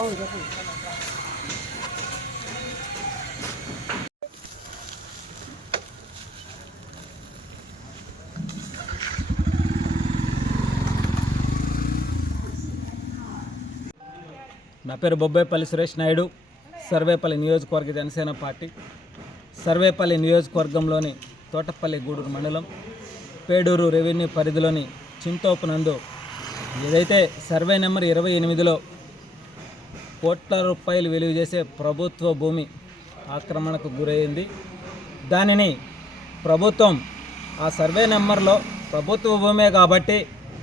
Oh, definitely. నా పేరు బొబ్బాయిపల్లి సురేష్ నాయుడు సర్వేపల్లి నియోజకవర్గ జనసేన పార్టీ సర్వేపల్లి నియోజకవర్గంలోని తోటపల్లి గూడూరు మండలం పేడూరు రెవెన్యూ పరిధిలోని చింతోపు నందు ఏదైతే సర్వే నెంబర్ ఇరవై ఎనిమిదిలో కోట్ల రూపాయలు విలువ చేసే ప్రభుత్వ భూమి ఆక్రమణకు గురైంది దానిని ప్రభుత్వం ఆ సర్వే నెంబర్లో ప్రభుత్వ భూమే కాబట్టి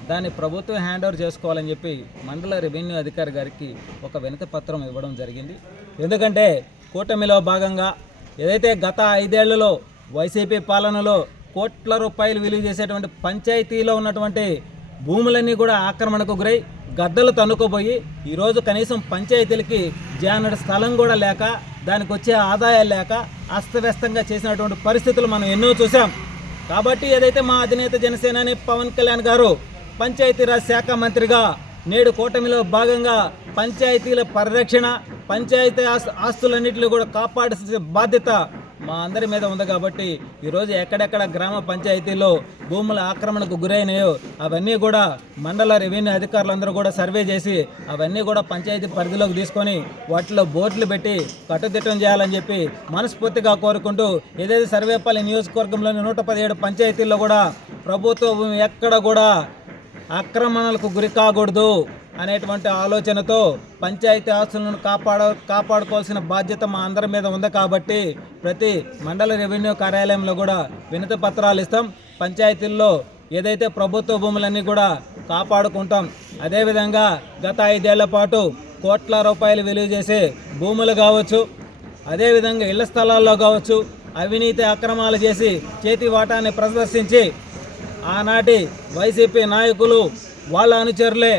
దాన్ని ప్రభుత్వం హ్యాండ్ ఓవర్ చేసుకోవాలని చెప్పి మండల రెవెన్యూ అధికారి గారికి ఒక వినతి పత్రం ఇవ్వడం జరిగింది. ఎందుకంటే కూటమిలో భాగంగా ఏదైతే గత ఐదేళ్ళలో వైసీపీ పాలనలో కోట్ల రూపాయలు విలువ చేసేటువంటి పంచాయతీలో ఉన్నటువంటి భూములన్నీ కూడా ఆక్రమణకు గురై గద్దలు తన్నుకోబోయి ఈరోజు కనీసం పంచాయతీలకి జానడు స్థలం కూడా లేక దానికి వచ్చే ఆదాయాలు లేక అస్తవ్యస్తంగా చేసినటువంటి పరిస్థితులు మనం ఎన్నో చూసాం కాబట్టి ఏదైతే మా అధినేత జనసేనాని పవన్ కళ్యాణ్ గారు పంచాయతీరాజ్ శాఖ మంత్రిగా నేడు కూటమిలో భాగంగా పంచాయతీల పరిరక్షణ పంచాయతీ ఆస్తులన్నింటినీ కూడా కాపాడాల్సిన బాధ్యత మా అందరి మీద ఉంది కాబట్టి ఈరోజు ఎక్కడెక్కడ గ్రామ పంచాయతీలో భూముల ఆక్రమణకు గురైనాయో అవన్నీ కూడా మండల రెవెన్యూ అధికారులందరూ కూడా సర్వే చేసి అవన్నీ కూడా పంచాయతీ పరిధిలోకి తీసుకొని వాటిలో బోర్డులు పెట్టి కట్టుదిట్టం చేయాలని చెప్పి మనస్ఫూర్తిగా కోరుకుంటూ ఏదైతే సర్వేపల్లి నియోజకవర్గంలోని నూట పదిహేడు పంచాయతీల్లో కూడా ప్రభుత్వ భూమి ఎక్కడ కూడా ఆక్రమణలకు గురి కాకూడదు అనేటువంటి ఆలోచనతో పంచాయతీ ఆస్తులను కాపాడ కాపాడుకోవాల్సిన బాధ్యత మా అందరి మీద ఉంది కాబట్టి ప్రతి మండల రెవెన్యూ కార్యాలయంలో కూడా వినతి పత్రాలు ఇస్తాం. పంచాయతీల్లో ఏదైతే ప్రభుత్వ భూములన్నీ కూడా కాపాడుకుంటాం. అదేవిధంగా గత ఐదేళ్ళ పాటు కోట్ల రూపాయలు విలువ చేసే భూములు కావచ్చు అదేవిధంగా ఇళ్ళ స్థలాల్లో కావచ్చు అవినీతి అక్రమాలు చేసి చేతి వాటాన్ని ప్రదర్శించి ఆనాటి వైసీపీ నాయకులు వాళ్ళ అనుచరులే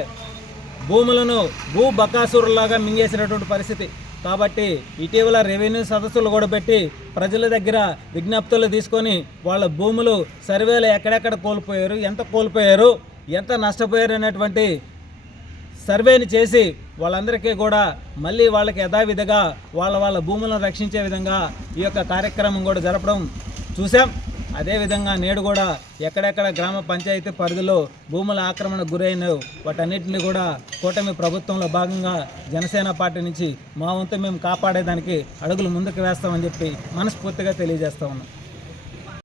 భూములను భూ బకాసురులాగా మింగేసినటువంటి పరిస్థితి. కాబట్టి ఇటీవల రెవెన్యూ సదస్సులు కూడా పెట్టి ప్రజల దగ్గర విజ్ఞప్తులు తీసుకొని వాళ్ళ భూములు సర్వేలు ఎక్కడెక్కడ కోల్పోయారు ఎంత కోల్పోయారు ఎంత నష్టపోయారు అనేటువంటి సర్వేని చేసి వాళ్ళందరికీ కూడా మళ్ళీ వాళ్ళకి యథావిధిగా వాళ్ళ వాళ్ళ భూములను రక్షించే విధంగా ఈ యొక్క కార్యక్రమం కూడా జరపడం చూసాం అదేవిధంగా నేడు కూడా ఎక్కడెక్కడ గ్రామ పంచాయతీ పరిధిలో భూముల ఆక్రమణ గురైన వాటన్నిటిని కూడా కూటమి ప్రభుత్వంలో భాగంగా జనసేన పార్టీ నుంచి మా వంతు మేము కాపాడేదానికి అడుగులు ముందుకు వేస్తామని చెప్పి మనస్ఫూర్తిగా తెలియజేస్తా ఉన్నాం.